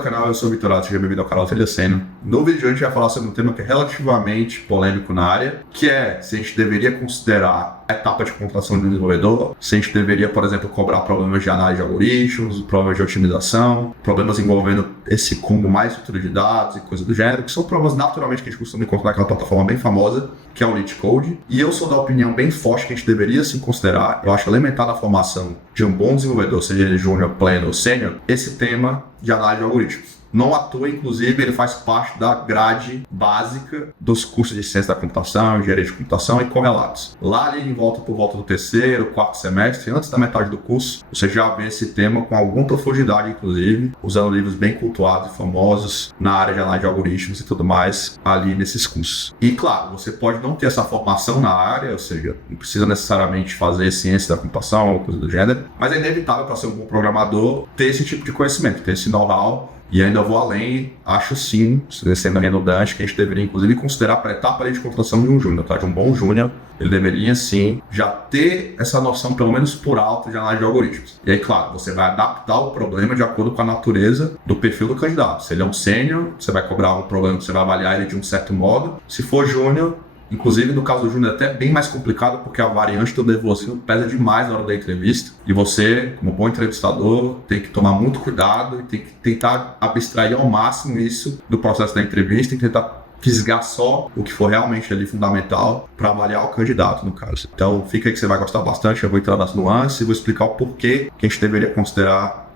ao canal, eu sou o Vitor, seja bem-vindo ao canal Trilha Sênior. No vídeo de hoje a gente vai falar sobre um tema que é relativamente polêmico na área, que é se a gente deveria considerar a etapa de contratação do desenvolvedor, se a gente deveria, por exemplo, cobrar problemas de análise de algoritmos, problemas de otimização, problemas envolvendo esse combo mais estrutura de dados e coisas do gênero, que são problemas naturalmente que a gente costuma encontrar naquela plataforma bem famosa, que é o LeetCode. E eu sou da opinião bem forte que a gente deveria sim considerar, eu acho elementar na formação de um bom desenvolvedor, seja ele júnior, pleno ou sênior, esse tema de análise de algoritmos. Não à toa, inclusive, ele faz parte da grade básica dos cursos de ciência da computação, engenharia de computação e correlatos. Lá ali por volta do terceiro, quarto semestre, antes da metade do curso, você já vê esse tema com alguma profundidade, inclusive, usando livros bem cultuados e famosos na área de análise de algoritmos e tudo mais, ali nesses cursos. E claro, você pode não ter essa formação na área, ou seja, não precisa necessariamente fazer ciência da computação ou coisa do gênero, mas é inevitável para ser um bom programador ter esse tipo de conhecimento, ter esse know-how. E ainda vou além, acho sim, sendo redundante, que a gente deveria inclusive considerar para a etapa de contratação de um júnior, tá? De um bom júnior, ele deveria sim já ter essa noção, pelo menos por alto, de análise de algoritmos. E aí, claro, você vai adaptar o problema de acordo com a natureza do perfil do candidato. Se ele é um sênior, você vai cobrar um problema que você vai avaliar ele de um certo modo. Se for júnior, inclusive, no caso do júnior é até bem mais complicado, porque a variante do nervosismo pesa demais na hora da entrevista. E você, como bom entrevistador, tem que tomar muito cuidado e tem que tentar abstrair ao máximo isso do processo da entrevista e tentar fisgar só o que for realmente ali fundamental para avaliar o candidato, no caso. Então, fica aí que você vai gostar bastante. Eu vou entrar nas nuances e vou explicar o porquê que a gente deveria considerar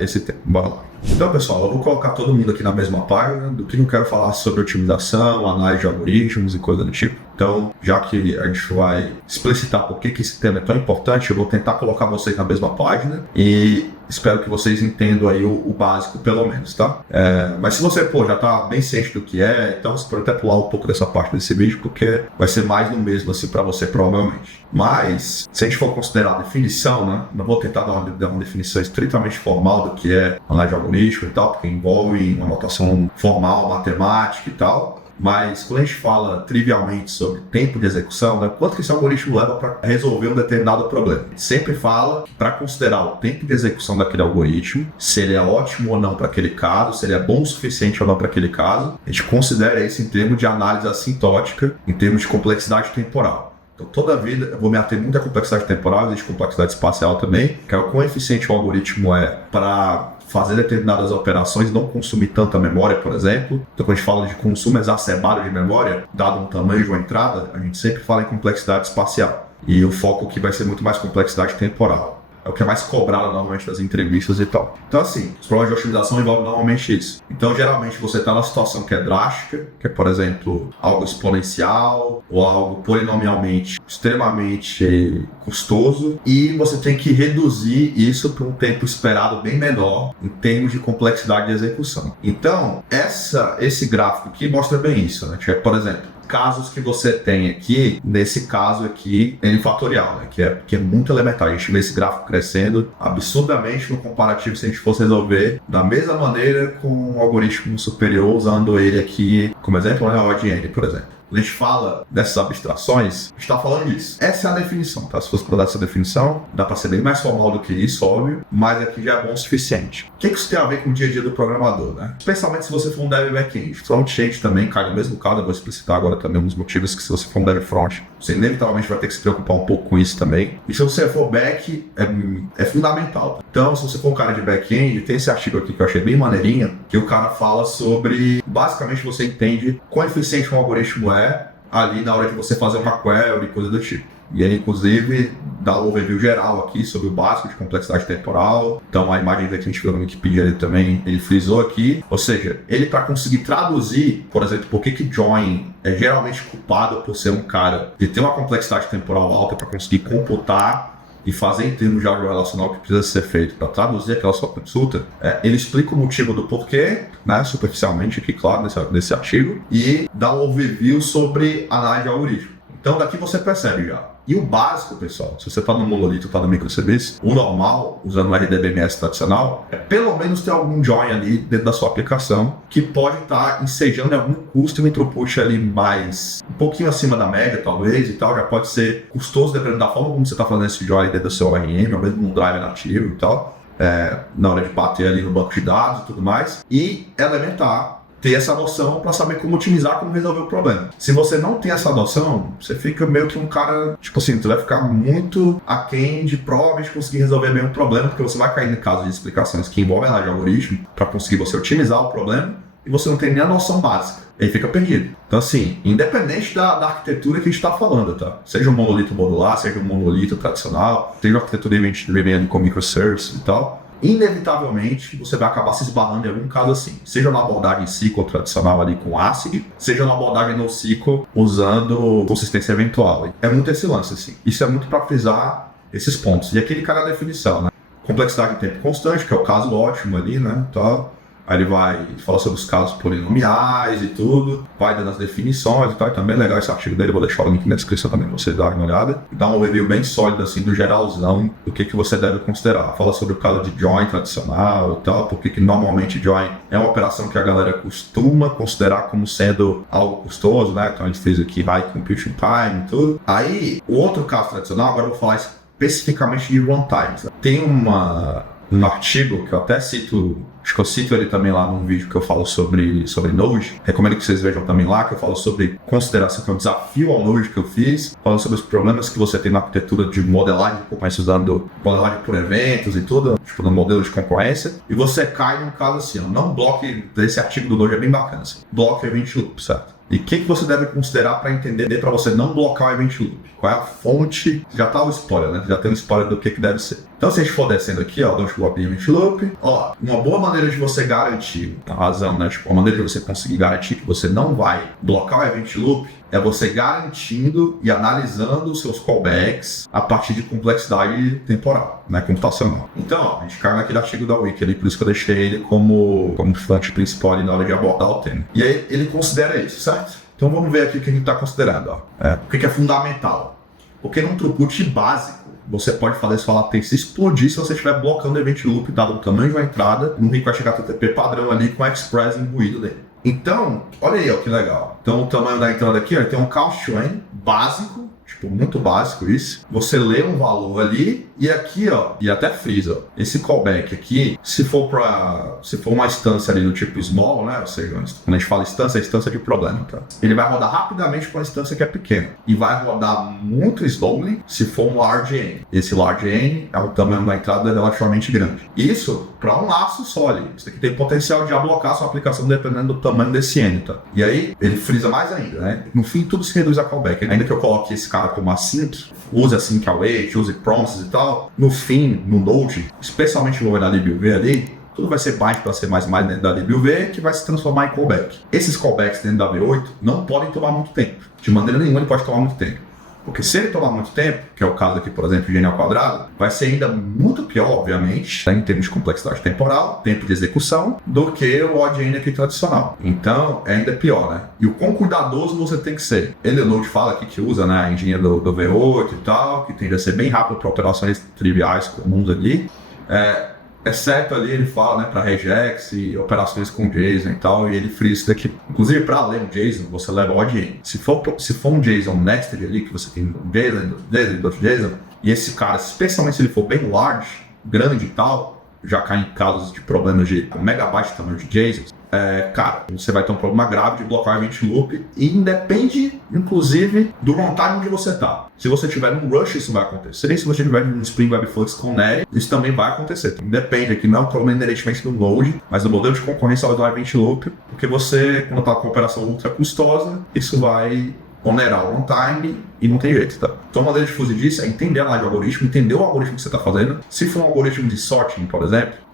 esse tema. Bora lá. Então, pessoal, eu vou colocar todo mundo aqui na mesma página do que eu quero falar sobre otimização, análise de algoritmos e coisa do tipo. Então, já que a gente vai explicitar por que esse tema é tão importante, eu vou tentar colocar vocês na mesma página e espero que vocês entendam aí o básico, pelo menos, tá? Mas se você, já tá bem ciente do que é, então você pode até pular um pouco dessa parte desse vídeo, porque vai ser mais do mesmo, assim, para você, provavelmente. Mas, se a gente for considerar a definição, né? Não vou tentar dar uma definição estritamente formal do que é análise de algoritmo e tal, porque envolve uma notação formal, matemática e tal. Mas quando a gente fala trivialmente sobre tempo de execução, né, quanto que esse algoritmo leva para resolver um determinado problema? A gente sempre fala que para considerar o tempo de execução daquele algoritmo, se ele é ótimo ou não para aquele caso, se ele é bom o suficiente ou não para aquele caso, a gente considera isso em termos de análise assintótica, em termos de complexidade temporal. Então, toda a vida eu vou me ater muito à complexidade temporal, existe complexidade espacial também, que é o quão eficiente o algoritmo é para fazer determinadas operações e não consumir tanta memória, por exemplo. Então, quando a gente fala de consumo exacerbado de memória, dado um tamanho de uma entrada, a gente sempre fala em complexidade espacial. E o foco aqui vai ser muito mais complexidade temporal. É o que é mais cobrado normalmente das entrevistas e tal. Então, assim, os problemas de otimização envolvem normalmente isso. Então, geralmente, você está numa situação que é drástica, que é, por exemplo, algo exponencial ou algo polinomialmente extremamente custoso, e você tem que reduzir isso para um tempo esperado bem menor em termos de complexidade de execução. Então, esse gráfico aqui mostra bem isso, né? Por exemplo, casos que você tem aqui, nesse caso aqui, N fatorial, né? que é muito elementar. A gente vê esse gráfico crescendo absurdamente no comparativo se a gente fosse resolver da mesma maneira com um algoritmo superior, usando ele aqui como exemplo, né? O ODN, por exemplo. Quando a gente fala dessas abstrações, a gente está falando disso. Essa é a definição, tá? Se fosse para dar essa definição, dá para ser bem mais formal do que isso, óbvio, mas aqui já é bom o suficiente. O que isso tem a ver com o dia a dia do programador, né? Especialmente se você for um dev back-end. Front-end também cai no mesmo caso, eu vou explicitar agora também um dos motivos que se você for um dev front, você inevitavelmente vai ter que se preocupar um pouco com isso também. E se você for back, é fundamental. Então, se você for um cara de back-end, tem esse artigo aqui que eu achei bem maneirinho, que o cara fala sobre, basicamente você entende quão eficiente um algoritmo é ali na hora de você fazer uma query e coisa do tipo. E aí, inclusive, dá um overview geral aqui sobre o básico de complexidade temporal. Então, a imagem que a gente viu no Wikipedia ele também, ele frisou aqui. Ou seja, ele para conseguir traduzir, por exemplo, por que join é geralmente culpado por ser um cara de ter uma complexidade temporal alta para conseguir computar e fazer em termos de álgebra relacional que precisa ser feito para traduzir aquela sua consulta, ele explica o motivo do porquê, né, superficialmente aqui, claro, nesse artigo, e dá um overview sobre análise de algoritmo. Então daqui você percebe já. E o básico, pessoal, se você está no monolito, está no microserviço, o normal, usando o RDBMS tradicional, é pelo menos ter algum join ali dentro da sua aplicação que pode estar ensejando algum custo e um throughput ali mais, um pouquinho acima da média, talvez, e tal. Já pode ser custoso dependendo da forma como você está fazendo esse join dentro do seu ORM, ou mesmo um driver nativo e tal. na hora de bater ali no banco de dados e tudo mais. E elementar, ter essa noção para saber como otimizar, como resolver o problema. Se você não tem essa noção, você fica meio que um cara, tipo assim, tu vai ficar muito aquém de provavelmente conseguir resolver bem o problema, porque você vai cair em casos de explicações que envolvem lá de algoritmo para conseguir você otimizar o problema e você não tem nem a noção básica. Aí fica perdido. Então, assim, independente da arquitetura que a gente está falando, tá? Seja um monolito modular, seja um monolito tradicional, seja uma arquitetura event-driven com microservices e tal, inevitavelmente você vai acabar se esbarrando em algum caso assim. Seja na abordagem SQL tradicional ali com ACID, seja na abordagem NoSQL usando consistência eventual. É muito esse lance, assim. Isso é muito para frisar esses pontos. E aqui ele cai na definição, né? Complexidade em tempo constante, que é o caso ótimo ali, né? Então, aí ele vai falar sobre os casos polinomiais e tudo, vai dando as definições e tal, e também é legal esse artigo dele, vou deixar o link na descrição também pra vocês darem uma olhada. Dá um overview bem sólido, assim, do geralzão, do que você deve considerar. Fala sobre o caso de join tradicional e tal, porque que normalmente join é uma operação que a galera costuma considerar como sendo algo custoso, né? Então a gente fez aqui high computing time e tudo. Aí, o outro caso tradicional, agora eu vou falar especificamente de runtimes. Tem um artigo que eu até cito, acho que eu cito ele também lá num vídeo que eu falo sobre Node. Recomendo que vocês vejam também lá, que eu falo sobre consideração, que é um desafio ao Node que eu fiz, falando sobre os problemas que você tem na arquitetura de modelagem, começa usando modelagem por eventos e tudo, tipo no modelo de concorrência, e você cai num caso assim, ó, não bloque, esse artigo do Node é bem bacana, assim, bloque event loop, certo? E o que você deve considerar para entender, para você não blocar o event loop? Qual é a fonte? Já tá o spoiler, né? Já tem um spoiler do que deve ser. Então, se a gente for descendo aqui, ó, don't block the event loop, ó, uma boa maneira de você garantir, a razão, né? Tipo, uma maneira de você conseguir garantir que você não vai blocar o event loop é você garantindo e analisando os seus callbacks a partir de complexidade temporal, né, computacional. Então, a gente cai naquele artigo da Wiki ali, por isso que eu deixei ele como fonte principal ali na hora de abordar o tema. E aí ele considera isso, certo? Então vamos ver aqui o que a gente está considerando. Ó. O que é fundamental? Porque num throughput básico, você pode fazer essa latência explodir se você estiver blocando o event loop, dado o tamanho de uma entrada, no que vai chegar TTP padrão ali com o Express imbuído dele. Então, olha aí, ó, que legal. Então, o tamanho da entrada aqui, ó, ele tem um count to n básico, tipo, muito básico isso. Você lê um valor ali e aqui, ó, e até frisa, ó, esse callback aqui, se for uma instância ali do tipo small, né, ou seja, quando a gente fala instância, é instância de problema, tá? Ele vai rodar rapidamente com uma instância que é pequena e vai rodar muito slowly se for um large n. Esse large n é o tamanho da entrada relativamente grande. Isso para um laço só ali. Isso aqui tem potencial de blocar a sua aplicação dependendo do tamanho desse n, tá? E aí, ele frisa mais ainda, né? No fim, tudo se reduz a callback. Ainda que eu coloque esse cara como async, use async await, use promises e tal, no fim, no Node, especialmente no LWV ali, tudo vai ser bind para ser mais dentro da LWV, que vai se transformar em callback. Esses callbacks dentro da V8 não podem tomar muito tempo. De maneira nenhuma ele pode tomar muito tempo. Porque se ele tomar muito tempo, que é o caso aqui, por exemplo, de n ao quadrado, vai ser ainda muito pior, obviamente, em termos de complexidade temporal, tempo de execução, do que o ODN aqui tradicional. Então, é ainda pior, né? E o quão cuidadoso você tem que ser. Ele, o Node fala aqui que usa, né, a engenharia do V8 e tal, que tende a ser bem rápido para operações triviais comuns ali. Exceto ali, ele fala, né, para regex e operações com JSON e tal, e ele frisa isso daqui. Inclusive, para ler um JSON, você leva o ODN. Se for um JSON nested ali, que você tem um JSON, e esse cara, especialmente se ele for bem large, grande e tal, já cai em casos de problemas de megabyte de tamanho de JSON, cara, você vai ter um problema grave de blocar o event loop e independe, inclusive, do runtime onde você está. Se você tiver num rush, isso vai acontecer. E se você tiver num Spring Web Flux com Neri, isso também vai acontecer. Então, depende, aqui não é um problema inerentemente do Node, mas do modelo de concorrência do event loop, porque você, quando está com uma operação ultra custosa, isso vai onerar o runtime e não tem jeito, tá? Então, a maneira de fugir disso é entender a análise do algoritmo, entender o algoritmo que você está fazendo. Se for um algoritmo de sorting, por exemplo,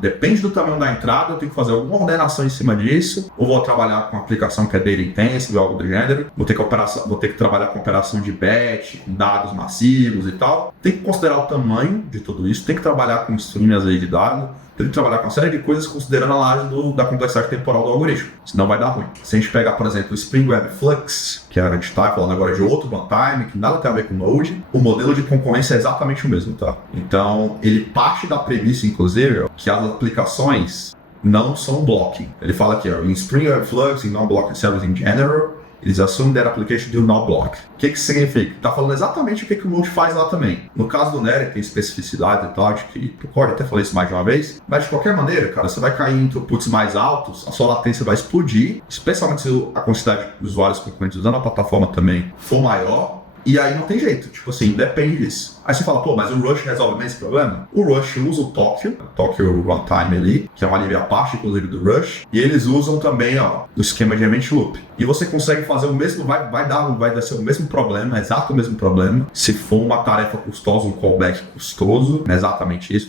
depende do tamanho da entrada, eu tenho que fazer alguma ordenação em cima disso, ou vou trabalhar com uma aplicação que é data intensive, algo do gênero, vou ter que trabalhar com operação de batch, com dados massivos e tal. Tem que considerar o tamanho de tudo isso, tem que trabalhar com streams aí de dados, tem que trabalhar com uma série de coisas considerando a análise da complexidade temporal do algoritmo, senão vai dar ruim. Se a gente pegar, por exemplo, o Spring Web Flux, que a gente está falando agora de outro runtime, que nada tem a ver com Node, o modelo de concorrência é exatamente o mesmo, tá? Então, ele parte da premissa, inclusive, que as aplicações não são blocking. Ele fala aqui, ó, em Spring Web Flux, em non-blocking service in general, Eles assume that application do not block. O que significa? Tá falando exatamente o que o Node faz lá também. No caso do Nere, tem especificidade e tal, de que pro Core, até falei isso mais de uma vez, mas de qualquer maneira, cara, você vai cair em throughputs mais altos, a sua latência vai explodir, especialmente se a quantidade de usuários concorrentes usando a plataforma também for maior. E aí não tem jeito, tipo assim, depende disso. Aí você fala, pô, mas o Rush resolve esse problema? O Rush usa o Tokyo Runtime ali, que é uma livre à parte, inclusive, do Rush, e eles usam também, ó, o esquema de event loop. E você consegue fazer o mesmo, vai ser o mesmo problema, exato o mesmo problema, se for uma tarefa custosa, um callback custoso, é exatamente isso,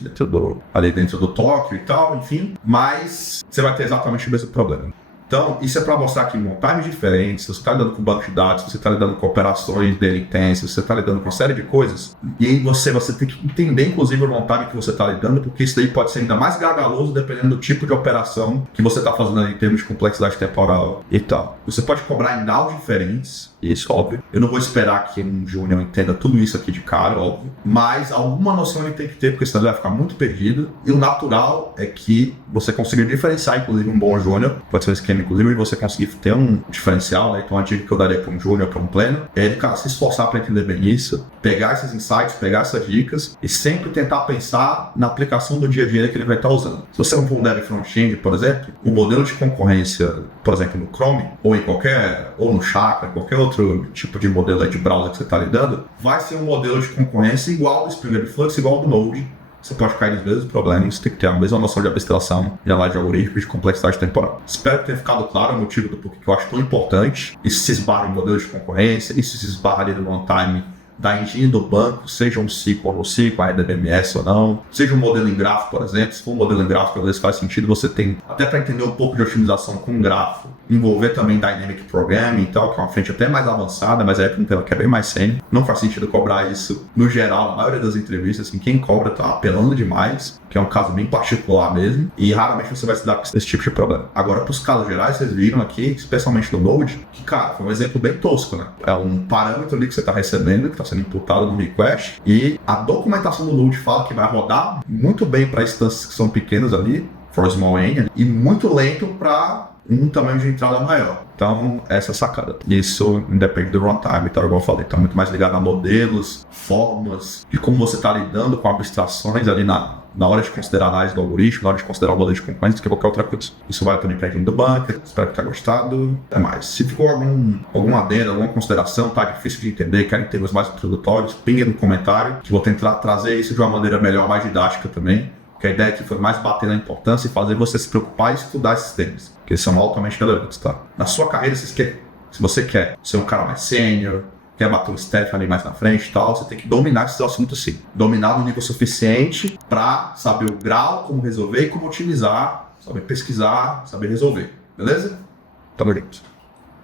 ali dentro do Tokyo e tal, enfim, mas você vai ter exatamente o mesmo problema. Então, isso é para mostrar que em montagens diferentes, se você está lidando com banco de dados, se você está lidando com operações dele intensas, se você está lidando com uma série de coisas, e aí você tem que entender, inclusive, o montagem que você está lidando, porque isso daí pode ser ainda mais gargaloso dependendo do tipo de operação que você está fazendo em termos de complexidade temporal e tal. Você pode cobrar em DAOs diferentes, isso, óbvio. Eu não vou esperar que um júnior entenda tudo isso aqui de cara, óbvio, mas alguma noção ele tem que ter, porque senão ele vai ficar muito perdido, e o natural é que você consiga diferenciar, inclusive, um bom júnior, pode ser um esquema, inclusive, e você conseguir ter um diferencial, né? Então a dica que eu daria para um júnior, para um pleno, é ele, cara, se esforçar para entender bem isso, pegar esses insights, pegar essas dicas e sempre tentar pensar na aplicação do dia a dia que ele vai estar usando. Se você é um dev front-end, por exemplo, o modelo de concorrência, por exemplo, no Chrome, ou em ou no Chakra, qualquer outro tipo de modelo de browser que você está lidando, vai ser um modelo de concorrência igual ao do Spring Flux, igual ao do Node. Você pode cair nos mesmos problemas, você tem que ter a mesma noção de abstração e análise de algoritmos de complexidade temporal. Espero que tenha ficado claro o motivo do porquê que eu acho tão importante. Isso se esbarra em modelos de concorrência, isso se esbarra ali no runtime da engine do banco, seja um SQL ou SQL, RDBMS ou não, seja um modelo em grafo, por exemplo. Se for um modelo em grafo, às vezes faz sentido você tem, até para entender um pouco de otimização com grafo, envolver também Dynamic Programming e tal, que é uma frente até mais avançada, mas é um tema que é bem mais sênior. Não faz sentido cobrar isso no geral, na maioria das entrevistas, assim, quem cobra tá apelando demais, que é um caso bem particular mesmo, e raramente você vai se dar com esse tipo de problema. Agora, para os casos gerais, vocês viram aqui, especialmente no Node, que, cara, foi um exemplo bem tosco, né? É um parâmetro ali que você está recebendo, que está sendo imputado no request, e a documentação do Node fala que vai rodar muito bem para instâncias que são pequenas ali, for small n, e muito lento para um tamanho de entrada maior. Então, essa é a sacada. Isso independe do runtime, então, igual eu falei, está muito mais ligado a modelos, formas, de como você está lidando com abstrações ali na hora de considerar a análise do algoritmo, na hora de considerar o modelo de concorrência, do que qualquer outra coisa. Isso vai também para a do banco. Espero que tenha gostado. Até mais. Se ficou algum adendo, alguma consideração, tá difícil de entender, querem termos mais introdutórios, pingue no comentário, que vou tentar trazer isso de uma maneira melhor, mais didática também. Porque a ideia aqui foi mais bater na importância e fazer você se preocupar e estudar esses temas, que eles são altamente relevantes, tá? Na sua carreira, se você quer ser um cara mais sênior, quer bater o staff ali mais na frente e tal, você tem que dominar esses assuntos sim. Dominar no nível suficiente para saber o grau, como resolver e como otimizar, saber pesquisar, saber resolver. Beleza? Tamo junto.